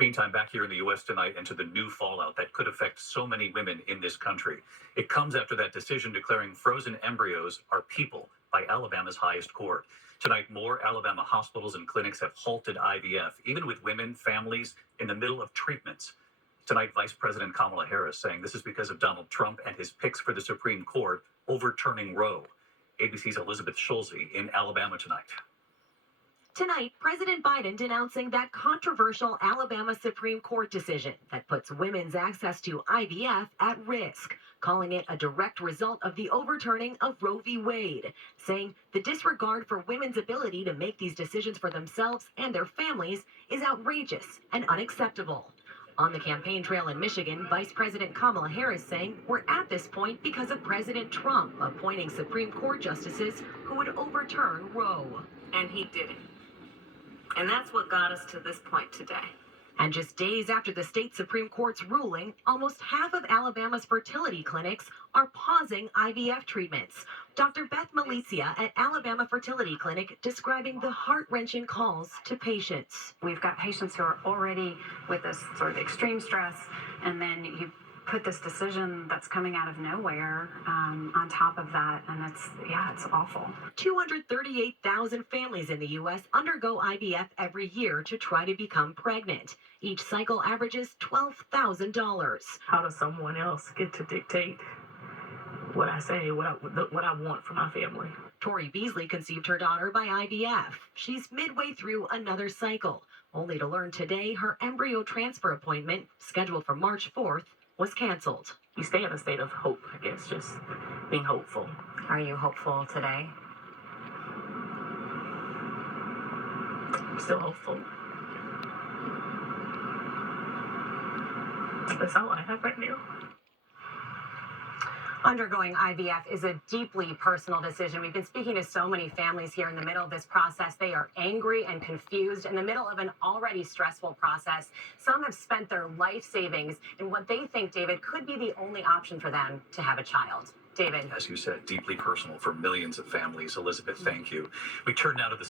Meantime, back here in the U.S. tonight and to the new fallout that could affect so many women in this country. It comes after that decision declaring frozen embryos are people by Alabama's highest court. Tonight, more Alabama hospitals and clinics have halted IVF, even with women, families in the middle of treatments. Tonight, Vice President Kamala Harris saying this is because of Donald Trump and his picks for the Supreme Court overturning Roe. ABC's Elizabeth Schulze in Alabama tonight. Tonight, President Biden denouncing that controversial Alabama Supreme Court decision that puts women's access to IVF at risk, calling it a direct result of the overturning of Roe v. Wade, saying the disregard for women's ability to make these decisions for themselves and their families is outrageous and unacceptable. On the campaign trail in Michigan, Vice President Kamala Harris saying we're at this point because of President Trump appointing Supreme Court justices who would overturn Roe. And he didn't. And that's what got us to this point today. And just days after the state Supreme Court's ruling, almost half of Alabama's fertility clinics are pausing IVF treatments. Dr. Beth Malizia at Alabama Fertility Clinic describing the heart-wrenching calls to patients. We've got patients who are already with this sort of extreme stress, and then you put this decision that's coming out of nowhere on top of that, and it's awful. 238,000 families in the U.S. undergo IVF every year to try to become pregnant. Each cycle averages $12,000. How does someone else get to dictate what I say, what I want for my family? Tori Beasley conceived her daughter by IVF. She's midway through another cycle, only to learn today her embryo transfer appointment, scheduled for March 4th, was canceled. You stay in a state of hope, I guess, just being hopeful. Are you hopeful today? I'm still hopeful. That's all I have right now. Undergoing IVF is a deeply personal decision. We've been speaking to so many families here in the middle of this process. They are angry and confused in the middle of an already stressful process. Some have spent their life savings in what they think, David, could be the only option for them to have a child. David. As you said, deeply personal for millions of families. Elizabeth, thank you. We turn now to the